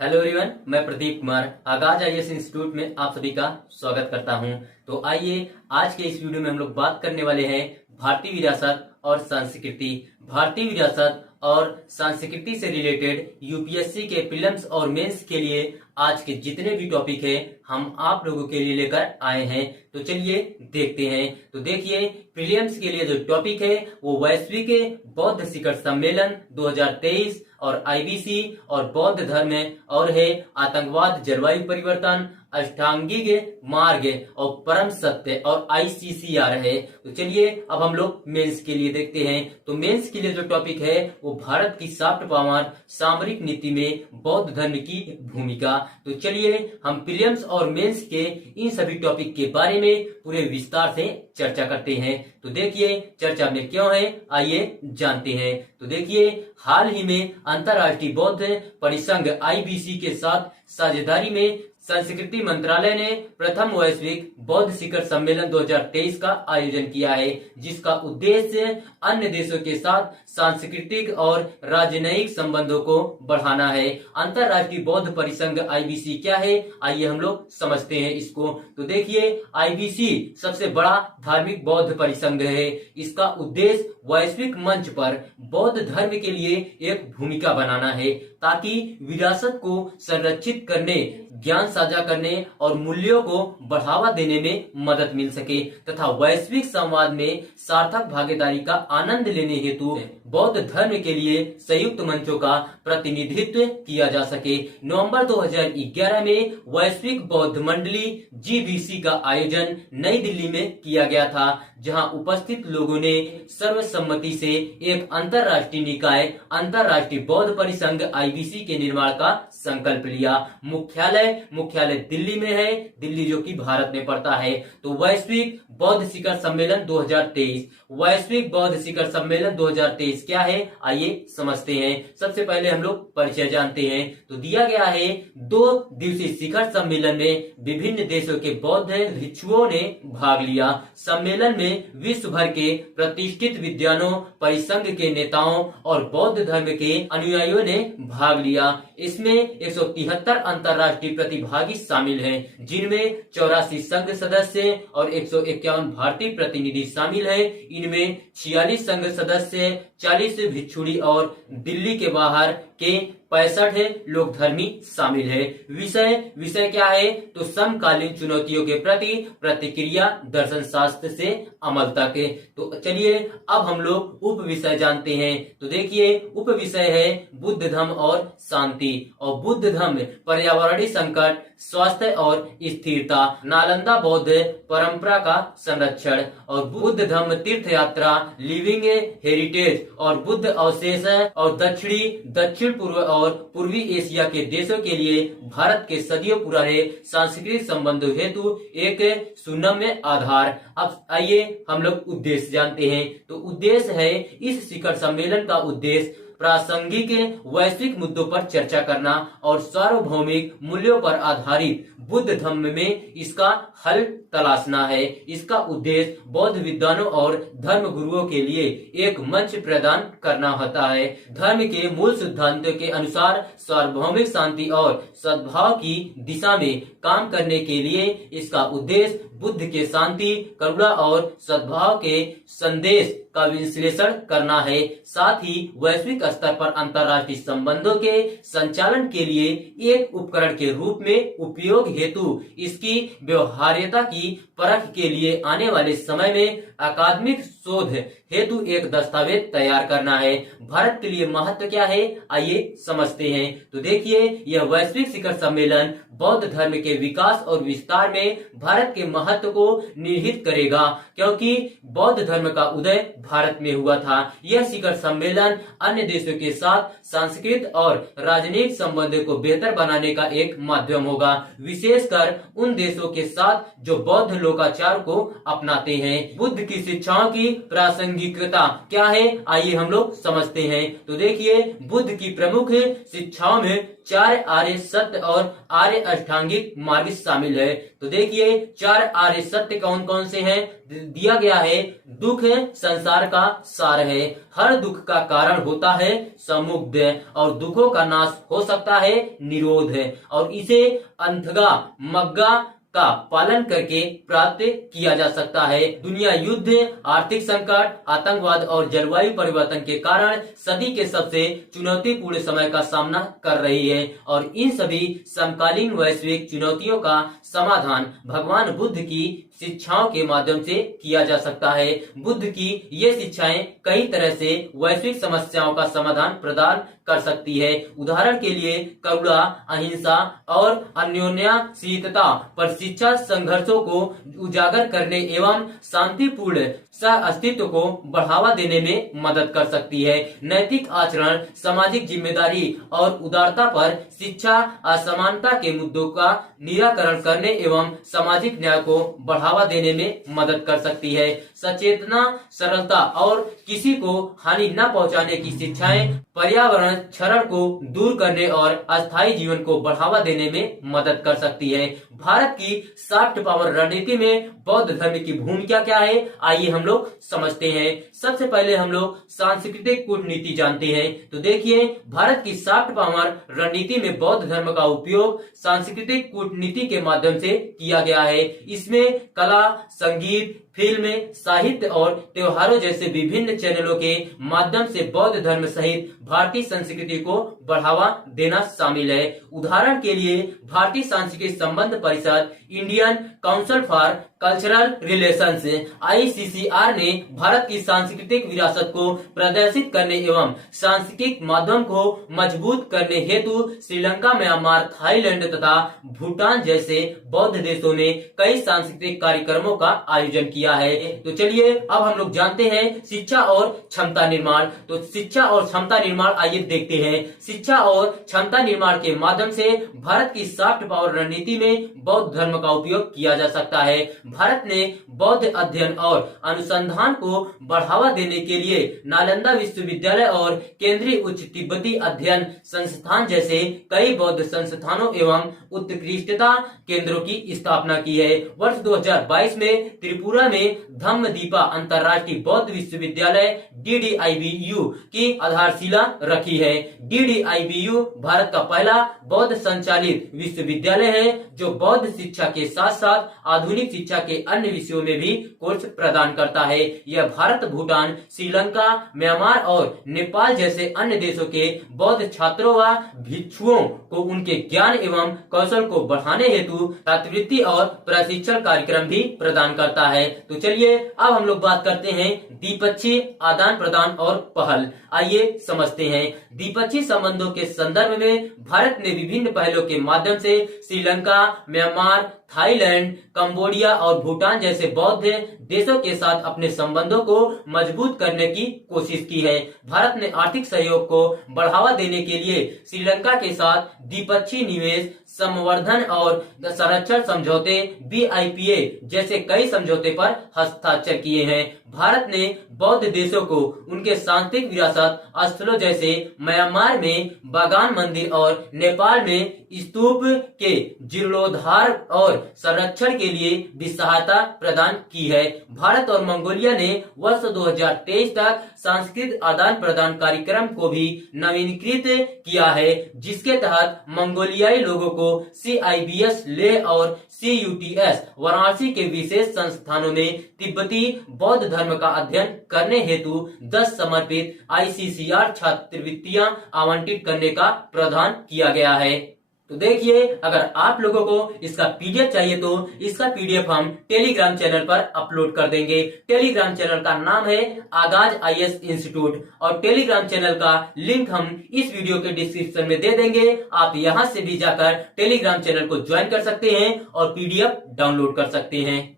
Hello everyone, मैं प्रदीप कुमार आगाज IAS institute में आप सभी का स्वागत करता हूं। तो आइए आज के इस वीडियो में हम लोग बात करने वाले हैं भारतीय विरासत और संस्कृति। भारतीय विरासत और संस्कृति से रिलेटेड यूपीएससी के प्रीलिम्स और मेंस के लिए आज के जितने भी टॉपिक हैं हम आप लोगों के लिए लेकर आए हैं। तो चलिए देखते हैं। तो देखिए, प्रीलिम्स के लिए जो टॉपिक है वो वैश्विक बौद्ध शिखर सम्मेलन 2023 और आईबीसी और बौद्ध धर्म और है आतंकवाद, जलवायु परिवर्तन, अष्टांगिक मार्ग और परम सत्य और आईसीसीआर है। तो चलिए अब हम लोग मेंस के लिए देखते हैं। तो मेंस के लिए जो टॉपिक है वो भारत की सॉफ्ट पावर सामरिक नीति में बौद्ध धर्म की भूमिका। तो चलिए हम प्रीलिम्स और मेंस के इन सभी टॉपिक के बारे में पूरे विस्तार से चर्चा करते हैं। तो देखिए चर्चा में क्यों है, आइए जानते हैं। तो देखिए, हाल ही में अंतर्राष्ट्रीय बौद्ध परिसंघ आईबीसी के साथ साझेदारी में संस्कृति मंत्रालय ने प्रथम वैश्विक बौद्ध शिखर सम्मेलन 2023 का आयोजन किया है, जिसका उद्देश्य अन्य देशों के साथ सांस्कृतिक और राजनयिक संबंधों को बढ़ाना है। अंतर्राष्ट्रीय बौद्ध परिसंघ आईबीसी क्या है, आइए हम लोग समझते हैं इसको। तो देखिए, आईबीसी सबसे बड़ा धार्मिक बौद्ध परिसंघ है। इसका उद्देश्य वैश्विक मंच पर बौद्ध धर्म के लिए एक भूमिका बनाना है, ताकि विरासत को संरक्षित करने, ज्ञान साझा करने और मूल्यों को बढ़ावा देने में मदद मिल सके तथा वैश्विक संवाद में सार्थक भागीदारी का आनंद लेने हेतु बौद्ध धर्म के लिए संयुक्त मंचों का प्रतिनिधित्व किया जा सके। नवंबर 2011 में वैश्विक बौद्ध मंडली जीबीसी का आयोजन नई दिल्ली में किया गया था, जहां उपस्थित लोगों ने सर्वसम्मति से एक अंतर्राष्ट्रीय निकाय अंतर्राष्ट्रीय बौद्ध परिसंघ आईबीसी के निर्माण का संकल्प लिया। मुख्यालय दिल्ली में है, दिल्ली जो कि भारत में पड़ता है। तो वैश्विक बौद्ध शिखर सम्मेलन 2023, वैश्विक बौद्ध शिखर सम्मेलन 2023 क्या है, आइए समझते हैं। सबसे पहले हम लोग परिचय जानते हैं। तो दिया गया है 2 दिवसीय शिखर सम्मेलन में विभिन्न देशों के बौद्ध भिक्षुओं ने भाग लिया। सम्मेलन में विश्व भर के प्रतिष्ठित विद्वानों, परिसंघ के नेताओं और बौद्ध धर्म के अनुयायियों ने भाग लिया। इसमें 173 अंतर्राष्ट्रीय प्रतिभागी शामिल हैं, जिनमें 84 संघ सदस्य और 151 भारतीय प्रतिनिधि शामिल हैं। इनमें 46 संघ सदस्य, 40 भिक्षुणी और दिल्ली के बाहर के 65 लोक धर्मी शामिल है। विषय क्या है, तो समकालीन चुनौतियों के प्रति प्रतिक्रिया दर्शन शास्त्र से अमल तक। तो चलिए अब हम लोग उप विषय जानते हैं। तो देखिए, उप विषय है बुद्ध धर्म और शांति, और बुद्ध धर्म पर्यावरणीय संकट, स्वास्थ्य और स्थिरता, नालंदा बौद्ध परंपरा का संरक्षण, और बुद्ध धर्म तीर्थ यात्रा, लिविंग हेरिटेज और बुद्ध अवशेष, और दक्षिण पूर्व और पूर्वी एशिया के देशों के लिए भारत के सदियों पुराने सांस्कृतिक संबंधों हेतु एक सुनम्य आधार। अब आइए हम लोग उद्देश्य जानते हैं। तो उद्देश्य है, इस शिखर सम्मेलन का उद्देश्य प्रासंगिक वैश्विक मुद्दों पर चर्चा करना और सार्वभौमिक मूल्यों पर आधारित बुद्ध धर्म में इसका हल तलाशना है। इसका उद्देश्य बौद्ध विद्वानों और धर्म गुरुओं के लिए एक मंच प्रदान करना होता है। धर्म के मूल सिद्धांतों के अनुसार सार्वभौमिक शांति और सद्भाव की दिशा में काम करने के लिए इसका उद्देश्य बुद्ध के शांति, करुणा और सद्भाव के संदेश का विश्लेषण करना है। साथ ही वैश्विक स्तर पर अंतर्राष्ट्रीय संबंधों के संचालन के लिए एक उपकरण के रूप में उपयोग हेतु इसकी व्यवहार्यता की परख के लिए आने वाले समय में अकादमिक शोध हेतु एक दस्तावेज तैयार करना है। भारत के लिए महत्व क्या है, आइए समझते हैं। तो देखिए, यह वैश्विक शिखर सम्मेलन बौद्ध धर्म के विकास और विस्तार में भारत के महत्व को निहित करेगा, क्योंकि बौद्ध धर्म का उदय भारत में हुआ था। यह शिखर सम्मेलन अन्य देशों के साथ सांस्कृतिक और राजनीतिक संबंधों को बेहतर बनाने का एक माध्यम होगा, विशेषकर उन देशों के साथ जो बौद्ध लोकाचार को अपनाते हैं। बुद्ध की शिक्षाओं की प्रासंगिक प्रासंगिकता क्या है, आइए हम लोग समझते हैं। तो देखिए, बुद्ध की प्रमुख शिक्षाओं में 4 आर्य सत्य और आर्य अष्टांगिक मार्ग शामिल है। तो देखिए, 4 आर्य सत्य कौन कौन से हैं, दिया गया है। दुख संसार का सार है, हर दुख का कारण होता है समुद्र, और दुखों का नाश हो सकता है निरोध, और इसे अंतगा मग्गा का पालन करके प्राप्त किया जा सकता है। दुनिया युद्ध, आर्थिक संकट, आतंकवाद और जलवायु परिवर्तन के कारण सदी के सबसे चुनौतीपूर्ण समय का सामना कर रही है, और इन सभी समकालीन वैश्विक चुनौतियों का समाधान भगवान बुद्ध की शिक्षाओं के माध्यम से किया जा सकता है। बुद्ध की ये शिक्षाएं कई तरह से वैश्विक समस्याओं का समाधान प्रदान कर सकती है। उदाहरण के लिए करुणा, अहिंसा और अन्योन्याश्रितता पर शिक्षा संघर्षों को उजागर करने एवं शांतिपूर्ण सह अस्तित्व को बढ़ावा देने में मदद कर सकती है। नैतिक आचरण, सामाजिक जिम्मेदारी और उदारता पर शिक्षा असमानता के मुद्दों का निराकरण करने एवं सामाजिक न्याय को बढ़ावा देने में मदद कर सकती है। सचेतना, सरलता और किसी को हानि न पहुंचाने की शिक्षाएं पर्यावरण क्षरण को दूर करने और अस्थायी जीवन को बढ़ावा देने में मदद कर सकती है। भारत की सॉफ्ट पावर रणनीति में बौद्ध धर्म की भूमिका क्या है, आइए हम लोग समझते हैं। सबसे पहले हम लोग सांस्कृतिक कूटनीति जानते हैं। तो देखिए, भारत की सॉफ्ट पावर रणनीति में बौद्ध धर्म का उपयोग सांस्कृतिक कूटनीति के माध्यम से किया गया है। इसमें कला, संगीत, फिल्म, साहित्य और त्योहारों जैसे विभिन्न चैनलों के माध्यम से बौद्ध धर्म सहित भारतीय संस्कृति को बढ़ावा देना शामिल है। उदाहरण के लिए भारतीय सांस्कृतिक संबंध परिषद, Indian council for cultural relations (ICCR) ने भारत की सांस्कृतिक विरासत को प्रदर्शित करने एवं सांस्कृतिक माध्यम को मजबूत करने हेतु श्रीलंका, म्यांमार, थाईलैंड तथा भूटान जैसे बौद्ध देशों में कई सांस्कृतिक कार्यक्रमों का आयोजन किया है। तो चलिए अब हम लोग जानते हैं शिक्षा और क्षमता निर्माण। तो शिक्षा और क्षमता निर्माण आइए देखते हैं। शिक्षा और क्षमता निर्माण के माध्यम से भारत की सॉफ्ट पावर रणनीति में बौद्ध धर्म का उपयोग किया जा सकता है। भारत ने बौद्ध अध्ययन और अनुसंधान को बढ़ावा देने के लिए नालंदा विश्वविद्यालय और केंद्रीय उच्च तिब्बती अध्ययन संस्थान जैसे कई बौद्ध संस्थानों एवं उत्कृष्टता केंद्रों की स्थापना की है। वर्ष 2022 में त्रिपुरा में धम्मदीपा अंतर्राष्ट्रीय बौद्ध विश्वविद्यालय DDIBU की आधारशिला रखी है। DDIBU भारत का पहला बौद्ध संचालित विश्वविद्यालय है जो बौद्ध शिक्षा के साथ साथ आधुनिक शिक्षा के अन्य विषयों में भी कोर्स प्रदान करता है। यह भारत, भूटान, श्रीलंका, म्यांमार और नेपाल जैसे अन्य देशों के बौद्ध छात्रों व भिक्षुओं को उनके ज्ञान एवं कौशल को बढ़ाने हेतु छात्रवृत्ति और प्रशिक्षण कार्यक्रम भी प्रदान करता है। तो चलिए अब हम लोग बात करते हैं द्विपक्षीय आदान प्रदान और पहल। आइए समझते हैं। द्विपक्षीय संबंधों के संदर्भ में भारत ने विभिन्न पहलों के माध्यम से श्रीलंका, म्यांमार, थाईलैंड, कंबोडिया और भूटान जैसे बौद्ध देशों के साथ अपने संबंधों को मजबूत करने की कोशिश की है। भारत ने आर्थिक सहयोग को बढ़ावा देने के लिए श्रीलंका के साथ द्विपक्षीय निवेश, संवर्धन और संरक्षण समझौते BIPA जैसे कई समझौते पर हस्ताक्षर किए हैं। भारत ने बौद्ध देशों को उनके सांस्कृतिक विरासत स्थलों जैसे म्यांमार में बागान मंदिर और नेपाल में स्तूप के जीर्णोद्धार और संरक्षण के लिए भी सहायता प्रदान की है। भारत और मंगोलिया ने वर्ष 2023 तक सांस्कृतिक आदान प्रदान कार्यक्रम को भी नवीनीकृत किया है, जिसके तहत मंगोलियाई लोगों को CIBS लेह और CUTS वाराणसी के विशेष संस्थानों में तिब्बती बौद्ध धर्म का अध्ययन करने हेतु 10 समर्पित ICCR छात्रवृत्तियां आवंटित करने का प्रावधान किया गया है। तो देखिए, अगर आप लोगों को इसका PDF चाहिए तो इसका PDF हम टेलीग्राम चैनल पर अपलोड कर देंगे। टेलीग्राम चैनल का नाम है आगाज IAS इंस्टीट्यूट और टेलीग्राम चैनल का लिंक हम इस वीडियो के डिस्क्रिप्शन में दे देंगे। आप यहां से भी जाकर टेलीग्राम चैनल को ज्वाइन कर सकते हैं और PDF डाउनलोड कर सकते हैं।